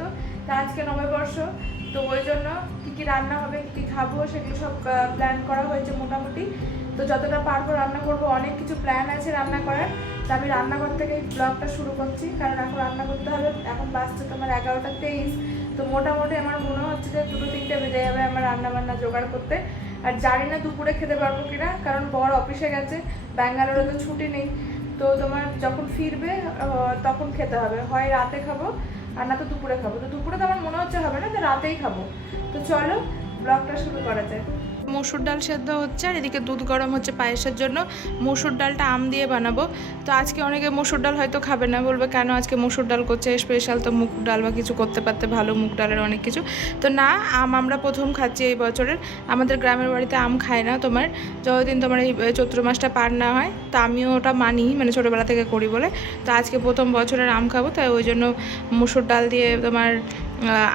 তো। তা আজকে নববর্ষ, তো ওই জন্য কী কী রান্না হবে, কী খাবো সেগুলো সব প্ল্যান করা হয়েছে মোটামুটি। তো যতটা পারবো রান্না করবো, অনেক কিছু প্ল্যান আছে রান্না করার। তো আমি রান্নাঘর থেকে এই ব্লগটা শুরু করছি, কারণ এখন রান্না করতে হবে। এখন বাজছে তোমার 11টা 23। তো মোটামুটি আমার মনে হচ্ছে যে 2-3টে বেজে যাবে আমার রান্না বান্না জোগাড় করতে। আর জানি না দুপুরে খেতে পারবো কিনা, কারণ বর অফিসে গেছে, ব্যাঙ্গালোরে তো ছুটি নেই। তো তোমার যখন ফিরবে তখন খেতে হবে, হয় রাতে খাবো আর না তো দুপুরে খাবো। তো দুপুরে তো আমার মনে হচ্ছে হবে না, তো রাতেই খাবো। তো চলো ব্লগটা শুরু করা যায়। মসুর ডাল সেদ্ধ হচ্ছে আর এদিকে দুধ গরম হচ্ছে পায়েসের জন্য। মসুর ডালটা আম দিয়ে বানাবো। তো আজকে অনেকে মসুর ডাল হয়তো খাবে না, বলবে কেন আজকে মসুর ডাল করছে, স্পেশাল তো মুগ ডাল বা কিছু করতে পারতে, ভালো মুগ ডালের অনেক কিছু। তো না, আম আমরা প্রথম খাচ্ছি এই বছরের। আমাদের গ্রামের বাড়িতে আম খায় না তোমার, যতদিন তোমার এই চৈত্র মাসটা পার না হয়। তো আমিও ওটা মানি, মানে ছোটোবেলা থেকে করি বলে। তো আজকে প্রথম বছরের আম খাবো, তাই ওই জন্য মসুর ডাল দিয়ে তোমার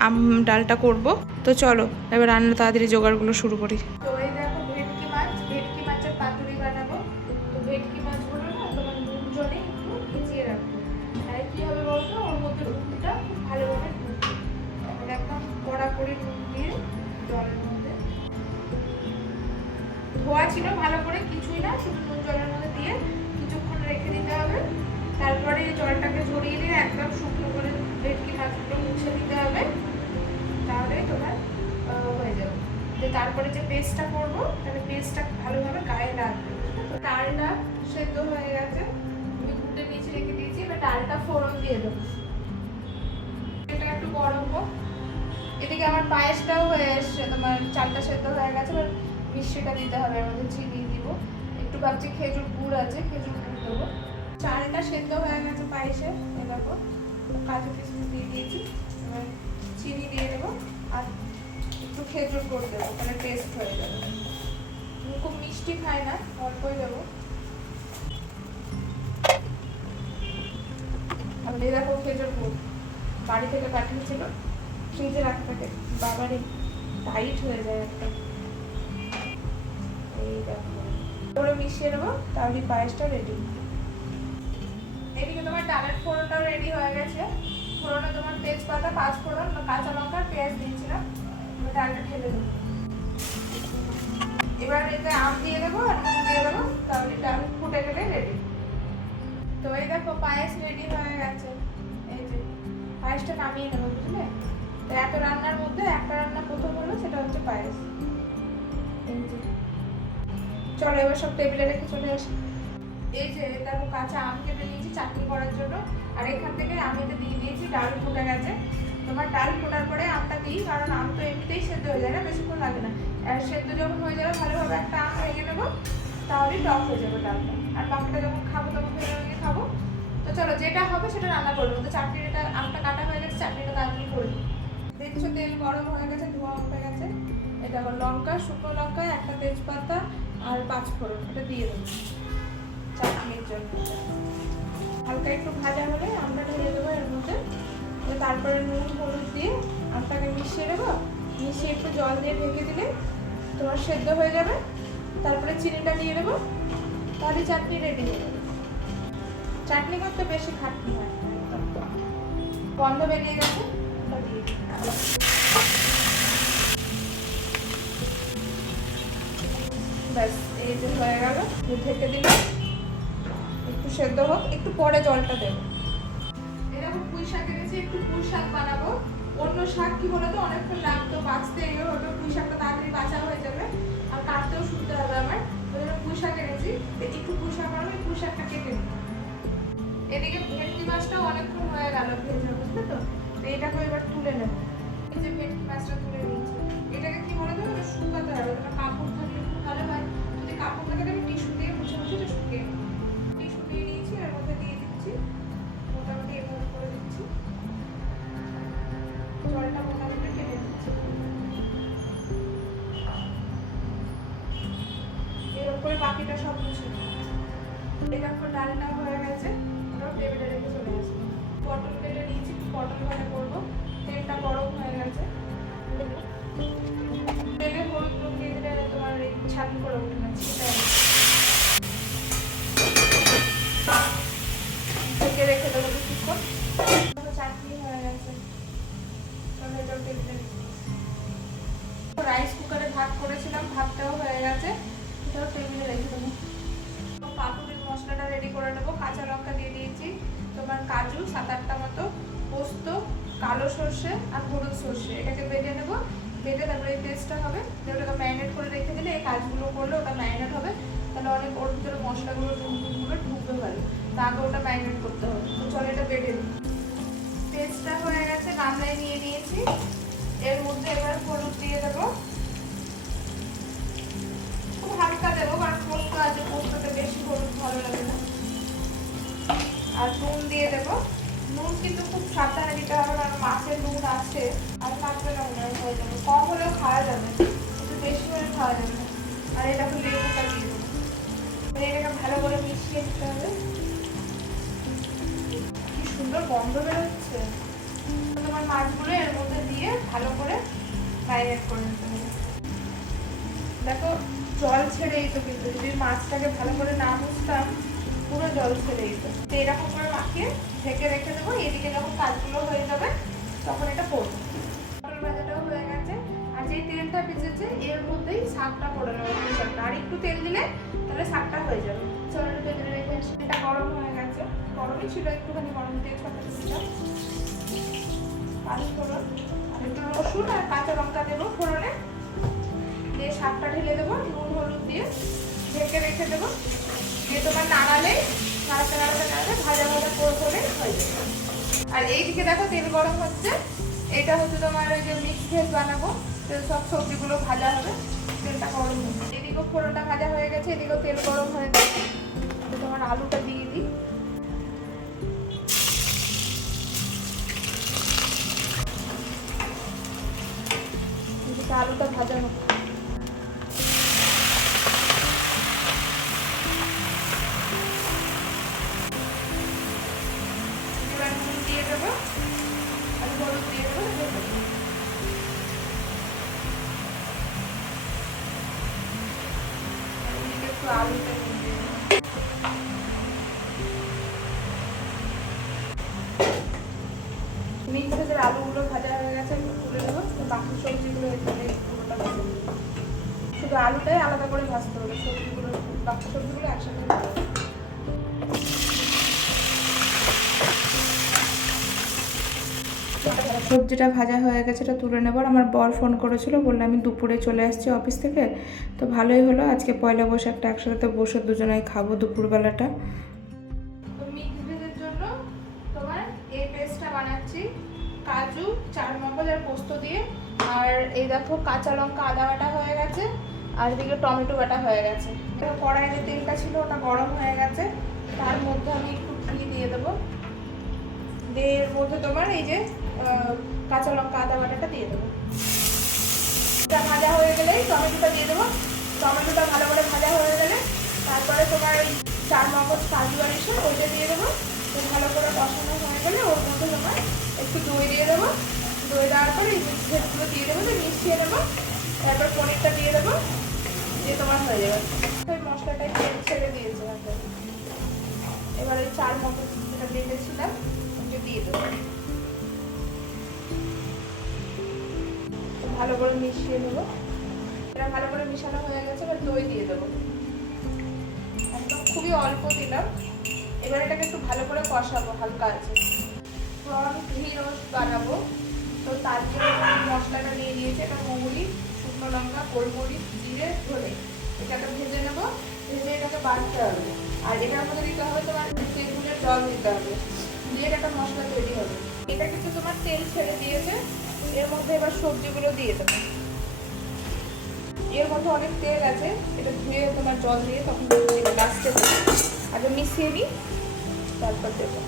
আম ডালটা করব। তো চলো এবার রান্না তাড়াতাড়ি জোগাড়গুলো শুরু করি। তো এই দেখো ভেটকি মাছ, ভেটকি মাছের পাতুরি বানাবো। তো ভেটকি মাছগুলো না তোমার নুন জলে একটু ভিজিয়ে রাখবো। আর কী হবে বলতো, ওর মধ্যে নুনটা খুব ভালোভাবে ঢুকবে। একদম কড়াকড়ি নুন দিয়ে জলের মধ্যে ধোয়া ছিল ভালো করে, কিছুই না, শুধু নুন জলের মধ্যে দিয়ে কিছুক্ষণ রেখে দিতে হবে। তারপরে জলটাকে ঝরিয়ে দিয়ে একদম শুকনো করে ভেটকি মাছগুলো মুছে দিতে হবে, তাহলে তোমার হয়ে যাবে। তারপরে যে পেস্টটা করবো, তাহলে পেস্টটা ভালোভাবে গায়ে লাগবে। ডালটা সেদ্ধ হয়ে গেছে, আমি কুটে নিচে রেখে দিয়েছি। এবার ডালটা ফোড়ন দিয়ে দেবো, এটা একটু গরম হোক। এদিকে আমার পায়েসটাও হয়ে এসছে, তোমার চালটা সেদ্ধ হয়ে গেছে। এবার মিষ্টিটা দিতে হবে, এর মধ্যে চিনি দিব একটু, ভাবছি খেজুর গুড় আছে, খেজুর গুড় দেবো। চালটা সেদ্ধ হয়ে গেছে পায়েসে, এ দেখো কাজু কিশমিশ দিয়ে দিয়েছি। এবার চিনি দিয়ে দেবো আর একটু খেজুর গুড় দেবো, তাহলে টেস্ট হয়ে যাবে। খুব মিষ্টি খাই না, অল্পই দেবো। তাহলে এই দেখো খেজুর গুড় বাড়ি থেকে পাঠিয়েছিল, ফ্রিজে রাখতে থাকে, বাবারই টাইট হয়ে যায় একটা। এই দেখো ওগুলো মিশিয়ে নেবো, তাহলে পায়েসটা রেডি। এদিকে তোমার ডালের ফোড়নটাও রেডি হয়ে গেছে। ফোড়নে তোমার তেজপাতা, 5 ফোড়ন, কাঁচা লঙ্কা, পেঁয়াজ দিয়েছিলাম। ডালটা ঢেলে দেবো। এবার এতে আম দিয়ে দেবো আর নুন দিয়ে দেবো, তাহলে ডাল ফুটে গেলে রেডি। তো এই দেখো পায়েস রেডি হয়ে গেছে। এই যে পায়েসটা নামিয়ে নেবো, বুঝলে? তো এত রান্নার মধ্যে একটা রান্না প্রথম হলো, সেটা হচ্ছে পায়েস। এই যে চলো এবার সব টেবিলে রেখে চলে আসি। এই যে দেখো কাঁচা আম কেটে নিয়েছি চাটনি করার জন্য, আর এখান থেকে আমি এতে দিয়ে দিয়েছি। ডাল ফুটে গেছে। তোমার ডাল ফোটার পরে আমটা দিই, কারণ আম তো এমনিতেই সেদ্ধ হয়ে যায় না, বেশিক্ষণ লাগে না। আর সেদ্ধ যখন হয়ে যাবে ভালোভাবে একটা আম ভেঙে নেবো, তাহলেই টক হয়ে যাবে ডালটা। আর বাকিটা যখন খাবো তখন ভেঙে খাবো। তো চলো যেটা হবে সেটা রান্না করবো। তো চাটনিটা, আমটা কাটা হয়ে গেছে, চাটনিটা তাড়াতাড়ি করে দিই। দেখছো তেল গরম হয়ে গেছে, ধোঁয়া উঠে গেছে। এটা লঙ্কা, শুকনো লঙ্কা, একটা তেজপাতা আর 5 ফোড়ন, এটা দিয়ে দেবো চাটনির জন্য। হালকা একটু ভাজা হলে আমটা ঢেলে দেবো এর মধ্যে। তারপরে নুন হলুদ দিয়ে আমটাকে মিশিয়ে দেবো, মিশিয়ে একটু জল দিয়ে ঢেকে দিলে তোমার সেদ্ধ হয়ে যাবে। তারপরে চিনিটা দিয়ে দেবো, তাহলে চাটনি রেডি হয়ে যাবে। চাটনি করতে বেশি খাটনি হয়, গন্ধ বেরিয়ে গেছে, ওটা দিয়ে ব্যাস এই যে হয়ে গেল। ঢেকে দিলে একটু সেদ্ধ হোক, একটু পরে জলটা দেবো। এরকম পুঁই শাক এনেছি, একটু পুঁই শাক বানাবো। অন্য শাক কি বলো তো অনেকক্ষণ লাগতো বাঁচতে, এগুলো হতো পুঁই শাকটা তাড়াতাড়ি বাঁচা হয়ে যাবে, আর কাটতেও শুনতে হবে আমার। ওই জন্য পুঁই শাক এনেছি, একটু পুঁই শাক বানাবো। এই পুঁই শাকটা কেটে নিই। এদিকে ভেটকি মাছটাও অনেকক্ষণ হয়ে গেল ভেজে, বুঝলে তো? এইটাকে এবার তুলে নেব। এই যে ভেটকি মাছটা তুলে নিয়েছি, এটাকে কি বলে দেবো, শুকাতে হবে। ওটা কাপড় থাকলে খুব ভালো হয়, যদি কাপড় থাকে আমি টিস্যু দিয়ে মুছে মুছে এটা শুকিয়ে নেব। টিস্যু নিয়ে নিয়েছি, এর মধ্যে দিয়ে দিচ্ছি, মোটামুটি এভাবে করে দিচ্ছি, জলটা মোটামুটি টেনে দিচ্ছি। এরকম করে বাকিটা সব মুছে নেব। এটা ডালটা হয়ে গেছে, ওটাও টেবিলে রেখে চলে আসবো। পটল কেটে নিয়েছি, পটল ভাজা করবো। তেলটা গরম হয়ে গেছে, তেলে হলুদ নুন দিয়ে দিলে তোমার এই ছান করে ওঠে না, ছিটা ঢেকে রেখে দেবো কিছুক্ষণ। চাটনি হয়ে গেছে, টেবিলে রাইস কুকারে ভাত করেছিলাম, ভাতটাও হয়ে গেছে, এটাও টেবিলে রেখে দেবো। পাতুরির মশলাটা রেডি করে নেবো। কাঁচা লঙ্কা দিয়ে দিয়েছি, তোমার কাজু 7-8টা মতো, পোস্ত, কালো সর্ষে আর হলুদ সর্ষে, এটাকে বেটে নেবো। বেটে তারপরে এই পেস্টটা হবে, ওটাকে ম্যারিনেট করে রেখে দিলে এই কাজগুলো করলে ওটা ম্যারিনেট হবে, তাহলে অনেক ওর ভিতরে মশলাগুলো ঢুকবে ভালো, তা আগে ওটা ম্যারিনেট করতে হবে। তো চলো এটা বেটে দিই। পেস্টটা হয়ে গেছে, গামলায় নিয়ে নিয়েছি। এর মধ্যে এবার হলুদ দিয়ে দেবো, খুব হালকা দেবো কারণ পোস্ত আছে, পোস্ততে বেশি হলুদ ভালো লাগে না। আর নুন দিয়ে দেবো। নুন কিন্তু খুব সাবধানে দিতে হবে কারণ মাছের নুন আছে, আর লাগবে না মনে হয়ে যাবে, কম হলেও খাওয়া যাবে কিন্তু বেশি হলে খাওয়া যাবে না। আর এটাকে লেবুটা দিয়ে দেবো, এটাকে ভালো করে মিশিয়ে দিতে হবে। কি সুন্দর গন্ধ বেরোচ্ছে। তোমার মাছগুলো এর মধ্যে দিয়ে ভালো করে ম্যারিনেট করে নিতে হবে। দেখো জল ছেড়ে দিত, কিন্তু যদি মাছটাকে ভালো করে না মুছতাম পুরো জল ছেড়ে দিত। তো এরকম করে মাখিয়ে ঢেকে রেখে দেবো। এদিকে যখন কাজগুলো হয়ে যাবে তখন এটা করবো। পটল ভাজাটাও হয়ে গেছে, আর যে তেলটা বেঁচেছে এর মধ্যেই শাকটা করে নেবো। আর একটু তেল দিলে তাহলে শাকটা হয়ে যাবে। চলো তেল রেখে আসি। এটা গরম হয়ে গেছে, গরমই ছিল, একটুখানি গরম তেজপাতা দিলাম, পাঁচফোড়ন আর একটু রসুন আর কাঁচা লঙ্কা দেবো ফোড়নে দিয়ে, শাকটা ঢেলে দেবো, নুন হলুদ দিয়ে ঢেকে রেখে দেবো। দিয়ে তোমার নাড়ালে নাড়াতে ভাজা ভাজা করে হয়ে যাবে। আর এইদিকে দেখো তেল গরম হচ্ছে, এটা হচ্ছে তোমার ওই যে মিক্স ভেজ বানাবো, তো সব সবজিগুলো ভাজা হবে, তেলটা গরম হচ্ছে। এদিকেও ফোড়নটা ভাজা হয়ে গেছে, এদিকেও তেল গরম হয়ে গেছে। তোমার আলুটা দিয়ে দিই, আলুটা ভাজা হবে। এবার নুন দিয়ে দেবো আর হলুদ দিয়ে দেবো, একটু আলুটা দিয়ে দেবো। মিক্স ভেজের আলুগুলো ভাজা হয়ে গেছে, একটু তুলে দেবো। বাকি সবজিগুলো এখানে পুরোটা ভাজা দেবো, শুধু আলুটাই আলাদা করে ভাজতে হবে, সবজিগুলো বাকি সবজিগুলো একসাথে ভাজা। সবজিটা ভাজা হয়ে গেছে, এটা তুলে নেবার। আমার বর ফোন করেছিল, বললে আমি দুপুরে চলে আসছি অফিস থেকে, তো ভালোই হলো, আজকে পয়লা বৈশাখটা একসাথে বসে দুজনেই খাবো দুপুরবেলাটা। তো মিক্স ভেজের জন্য তোমার এই পেস্টটা বানাচ্ছি, কাজু 4 মগজ আর পোস্ত দিয়ে। আর এই দেখো কাঁচা লঙ্কা আদা বাটা হয়ে গেছে, আর এদিকে টমেটো বাটা হয়ে গেছে। কড়াইয়ে যে তেলটা ছিল ওটা গরম হয়ে গেছে, তার মধ্যে আমি একটু ঘি দিয়ে দেবো। দিয়ে এর মধ্যে তোমার এই যে কাঁচা লঙ্কা আদা বাটাটা দিয়ে দেবো। এটা ভাজা হয়ে গেলে টমেটোটা দিয়ে দেবো। টমেটোটা ভালো করে ভাজা হয়ে গেলে তারপরে তোমার ওই 4 মগজ কাজু আর এসে ওইটা দিয়ে দেবো। তো ভালো করে কষানো হয়ে গেলে ওর মধ্যে তোমার একটু দই দিয়ে দেবো। দই দেওয়ার পরে এই মিক্স ভেজগুলো দিয়ে দেবো, মিশিয়ে দেবো। তারপর পনিরটা দিয়ে দেবো, দিয়ে তোমার হয়ে যাবে। ওই মশলাটাই ছেড়ে দিয়েছে। এবার ওই 4 মগজ যেটা বেঁধেছিলাম ওটা দিয়ে দেবো, ভালো করে মিশিয়ে দেবো। এটা ভালো করে মিশানো হয়ে গেছে, এবার দই দিয়ে দেবো, একদম খুবই অল্প দিলাম। এবার এটাকে একটু ভালো করে কষাবো হালকা আছে। প্রন ঘি রোস্ট বানাবো, তো তার জন্য মশলাটা নিয়ে নিয়েছি। এটা মৌরি, শুকনো লঙ্কা, গোলমরিচ, জিরে, ধনে, এটাকে ভেজে নেবো। ভেজে এটাকে বাটতে হবে, আর এটার মধ্যে দিতে হবে তোমার তেঁতুলের জল দিতে হবে, দিয়ে একটা মশলা তৈরি হবে। এটা কিন্তু তোমার তেল ছেড়ে দিয়েছে, এর মধ্যে এবার সবজিগুলো দিয়ে দেবো। এর মধ্যে অনেক তেল আছে, এটা ধুয়ে তোমার জল দিয়ে তখন লাস্টে আগে মিশিয়ে নিই, তারপর দেবো।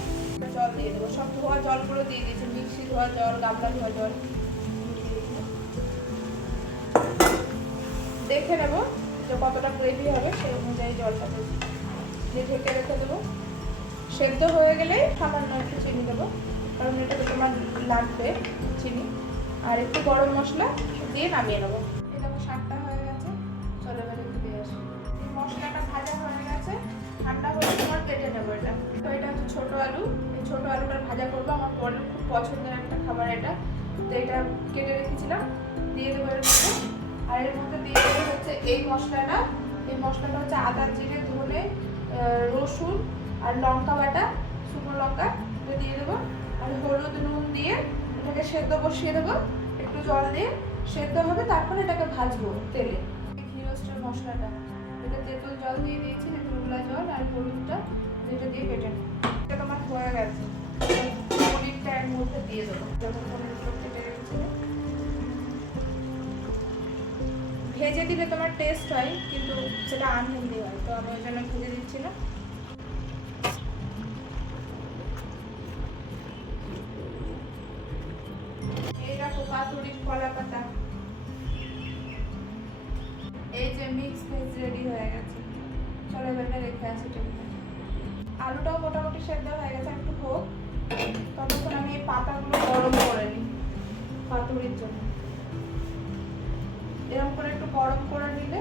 জল দিয়ে দেবো, সব ধোয়া জলগুলো দিয়ে দিয়েছি, মিক্সি ধোয়া জল, গামলা ধোয়া জল দেখে নেবো যে কতটা গ্রেভি হবে, সেই অনুযায়ী জলটা দেবো, দিয়ে ঢেকে রেখে দেবো। সেদ্ধ হয়ে গেলে সামান্য একটু চিনি দেবো, কারণ এটাতে তোমার লাগবে চিনি, আর একটু গরম মশলা দিয়ে নামিয়ে নেবো। এই দেখো শাকটা হয়ে গেছে, চলো এবার একটু দিয়ে আসি। মশলাটা ভাজা হয়ে গেছে, ঠান্ডা হলে তোমার কেটে নেবো এটা। তো এটা হচ্ছে ছোটো আলু, এই ছোটো আলুটা ভাজা করবো, আমার বরের খুব পছন্দের একটা খাবার এটা। তো এটা কেটে রেখেছিলাম, দিয়ে দেবো এর মধ্যে। আর এর মধ্যে দিয়ে দেবো হচ্ছে এই মশলাটা। এই মশলাটা হচ্ছে আদা, জিরে, ধনে, রসুন আর লঙ্কা বাটা, শুকনো লঙ্কা দিয়ে দেবো। আর হলুদ নুন দিয়ে এটাকে সেদ্ধ বসিয়ে দেবো, একটু জল দিয়ে সেদ্ধ হবে, তারপরে এটাকে ভাজবো তেলে। ঘি রোস্টের মশলাটা, এটা তেঁতুল জল দিয়ে দিয়েছি, তেঁতুলগুলা জল আর হলুদটা এটা দিয়ে কেটে নেব। এটা তোমার হয়ে গেছে, পনিরটা এর মধ্যে দিয়ে দেবো। যখন পনিরগুলো কেটে রেখেছিল ভেজে দিলে তোমার টেস্ট হয়, কিন্তু সেটা আনহেলদি হয়, তো আমি ওই জন্য ভেজে দিচ্ছি না। এই দেখো পাতুরির কলা পাতা, এই যে মিক্স ভেজ রেডি হয়ে গেছে। চলো এবারে রেখে আসি টেবিলে। আলুটাও মোটামুটি সেদ্ধ হয়ে গেছে, একটু হোক, ততক্ষণ আমি এই পাতাগুলো গরম করে নিই পাতুরির জন্য। এরকম করে একটু গরম করে নিলে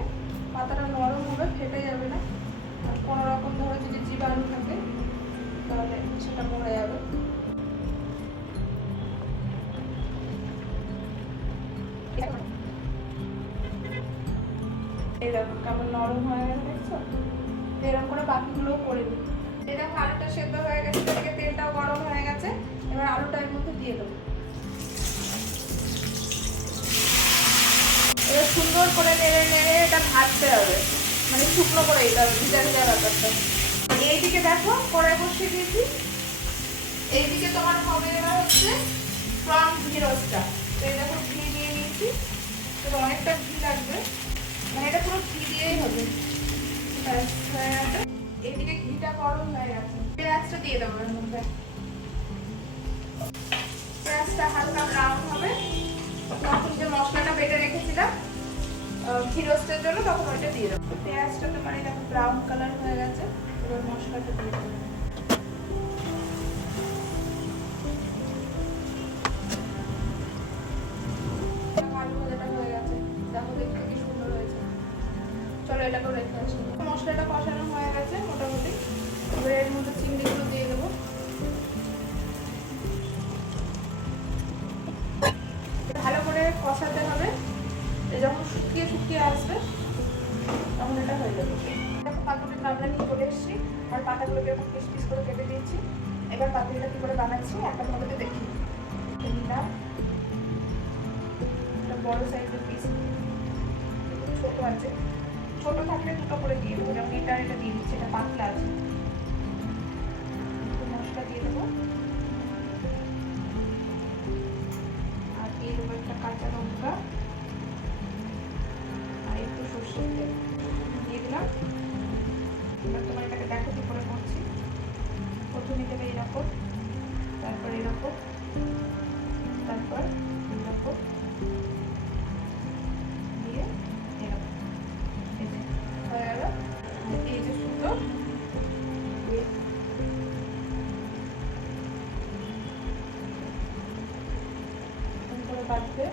পাতাটা নরম হবে, ফেটে যাবে না। আর কোনো রকম ধরো যদি জীবাণু থাকে তাহলে সেটা মরে যাবে। এই দেখো কেমন নরম হয়ে গেছে, দেখছো? এরকম করে বাকিগুলোও করে দিই। এই দেখো আলুটা সেদ্ধ হয়ে গেছে, এদিকে তেলটাও গরম হয়ে গেছে। এবার আলুটা এর মধ্যে দিয়ে দেবো। এবার সুন্দর করে নেড়ে নেড়ে এটা ভাজতে হবে, মানে শুকনো করে দিতে হবে, ভিজা ভিজা ব্যাপারটা। এইদিকে দেখো কড়াই বসিয়ে দিয়েছি, এইদিকে তোমার হবে এবার হচ্ছে প্রন ঘি রোস্টটা। তো এই দেখো ঘি দিয়ে নিয়েছি, তো অনেকটা ঘি লাগবে, মানে এটা পুরো ঘি দিয়েই হবে। এইদিকে ঘিটা গরম হয়ে গেছে, পেঁয়াজটা দিয়ে দেবো এর মধ্যে। পেঁয়াজটা হালকা ব্রাউন হবে, তখন যে মশলাটা বেটে রেখেছিলাম ঘি রোস্টের জন্য, তখন ওইটা দিয়ে দেবো। পেঁয়াজটা তোমার এই দেখো ব্রাউন কালার হয়ে গেছে, এবার মশলাটা দিয়ে দেবো। আলু ভাজাটা হয়ে গেছে, দেখো দেখতে কি সুন্দর হয়েছে। চলো এটাকেও রেখে আসি। মশলাটা কষানো হয়ে গেছে মোটামুটি, এবার এর মধ্যে চিংড়িগুলো দিয়ে দেবো। ভালো করে কষাতে হবে, যখন শুকিয়ে শুকিয়ে আসবে তখন এটা হয়ে যাবে। দেখো পাতুরির গামলা নিয়ে চলে এসেছি, আর পাতাগুলোকে এরকম পিস পিস করে কেটে দিয়েছি। এবার পাতুরিটা কী করে বানাচ্ছি একটা তোমাদেরকে দেখি। নিলাম একটা বড় সাইজের পিস, ছোট আছে, ছোট থাকলে দুটো করে দিয়ে দেবো, যেমন এটা এটা দিয়ে দিচ্ছি, এটা পাতলা আছে। মশলা দিয়ে দেবো, আর দিয়ে দেবো একটা কাঁচা লঙ্কা আর একটু সর্ষের তেল দিয়ে দিলাম। এবার তোমার এটাকে দেখো কি করে করছি। প্রথমে দেবে এরকম, তারপর এরকম, তারপর এরকম দিয়ে এরকম, এই যে হয়ে গেল। এই যে সুতো বাঁধবে,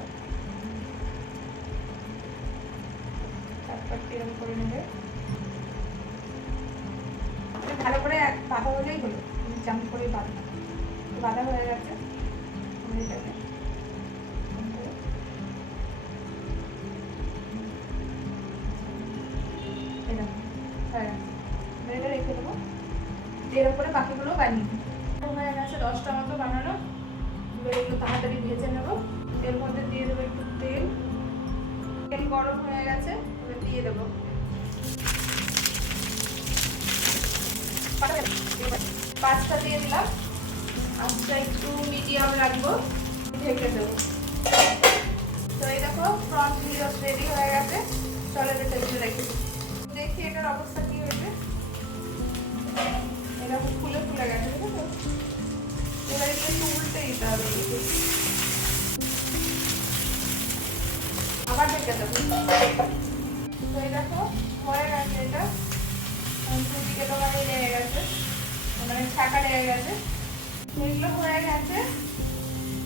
তারপর এরকম করে নেবে। ভালো করে বাঁধা হলেই হলো, যেমন করে বাঁধা বাঁধা হয়ে গেছে। এটাকে এটা রেখে দেবো, এর উপরে বাকিগুলো বানিয়ে হয়ে গেছে। 10টা মতো বানানো, এগুলো তাড়াতাড়ি ভেজে নেবো। এর মধ্যে দিয়ে দেবো একটু তেল, তেল গরম হয়ে গেছে, এবার দিয়ে দেবো। পাঁচটা দিয়ে দিলাম, আঁচটা একটু মিডিয়াম রাখবো, ঢেকে দেবো। তো এই দেখো প্রন ঘি রোস্ট রেডি হয়ে গেছে। চলো এটা টেবিলে রেখে দেখি এটার অবস্থা কি হয়েছে। এরকম ফুলে ফুলে গেছে, ঠিক আছে? এবার একটু উল্টে দিতে হবে, আবার ঢেকে দেবো। তো এই দেখো হয়ে গেছে, এটা দুদিকে তোমার লেগে গেছে, মানে ছাকা লেগে গেছে। এগুলো হয়ে গেছে,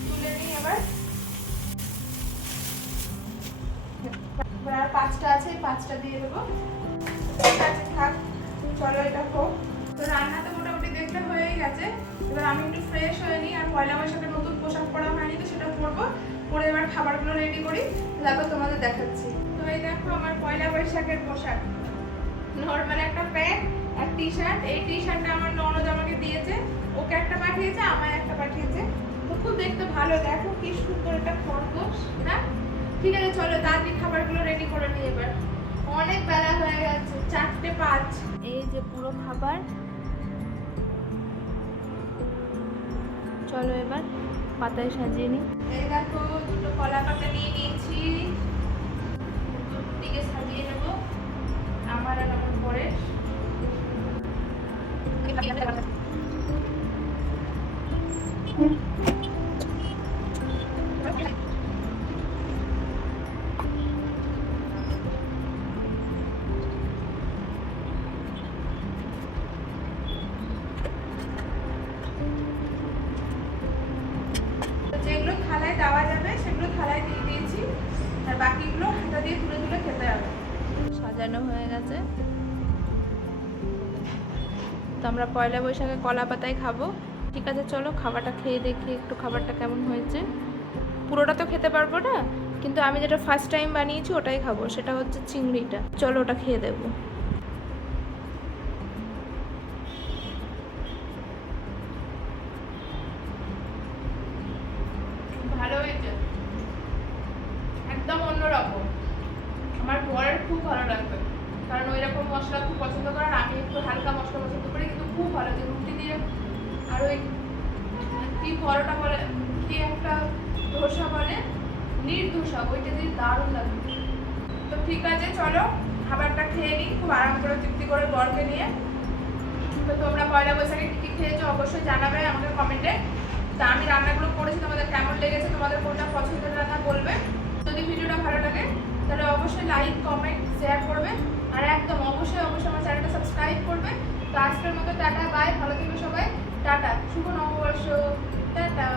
তুলে নিই এবার। আর 5টা আছে, এই 5টা দিয়ে দেবো। ঠিক আছে থাক, চলো এটা হোক। তো রান্না তো মোটামুটি দেখতে হয়েই গেছে। এবার আমি একটু ফ্রেশ হয়ে নিই, আর পয়লা বৈশাখে নতুন পোশাক পরা হয়নি, তো সেটা পরবো। খাবারগুলো রেডি করি, তারপর তোমাদের দেখাচ্ছি। তো এই দেখো আমার পয়লা বৈশাখের পোশাক, নর্মাল একটা প্যান্ট আর টি শার্ট। এই টি শার্টটা আমার ননদ আমাকে দিয়েছে, ওকে একটা পাঠিয়েছে, আমায় একটা পাঠিয়েছে। তো খুব দেখতে ভালো, দেখো কি সুন্দর একটা খরগোশ না। ঠিক আছে চলো তাড়াতাড়ি খাবারগুলো রেডি করে নিই এবার, অনেক বেলা হয়ে গেছে, 4:05। এই যে পুরো খাবার, চলো এবার পাতায় সাজিয়ে নিই। এই দেখো দুটো কলা পাতা নিয়ে নিয়েছি, দুদিকে সাজিয়ে নেব আমার আর আমার বরের। যেগুলো থালায় দেওয়া যাবে সেগুলো থালায় দিয়ে দিয়েছি, আর বাকিগুলো হাতা দিয়ে তুলে তুলে খেতে হবে। সাজানো হয়ে গেছে, তো আমরা পয়লা বৈশাখে কলা পাতায় খাবো। ঠিক আছে চলো খাবারটা খেয়ে দেখি একটু খাবারটা কেমন হয়েছে। পুরোটা তো খেতে পারবো না, কিন্তু আমি যেটা ফার্স্ট টাইম বানিয়েছি ওটাই খাবো, সেটা হচ্ছে চিংড়িটা। চলো ওটা খেয়ে দেবো। ভালো হয়েছে, একদম অন্যরকম। আমার বরের খুব ভালো লাগবে, কারণ ওই রকম মশলা খুব পছন্দ করেন, আমি একটু হালকা মশলা পছন্দ করি। কিন্তু খুব ভালো যে রুটি দিয়ে, আর ওই কি পরোটা বলে, কি একটা ধোসা বলে, নির্ধোসা, ওইটা দিয়ে দারুণ লাগে। তো ঠিক আছে চলো খাবারটা খেয়ে নিই খুব আরাম করে তৃপ্তি করে বরকে নিয়ে। তো তোমরা পয়লা বৈশাখে কী কী খেয়েছো অবশ্যই জানাবে আমাকে কমেন্টে। তা আমি রান্নাগুলো করেছি, তোমাদের কেমন লেগেছে, তোমাদের কোনটা পছন্দের রান্না বলবে। যদি ভিডিওটা ভালো লাগে তাহলে অবশ্যই লাইক কমেন্ট শেয়ার করবে, আর একদম অবশ্যই আমার চ্যানেলটা সাবস্ক্রাইব করবে। তো আজকের মতো টাটা বাই, ভালো থেকো সবাই, টাটা, শুভ নববর্ষ, টাটা।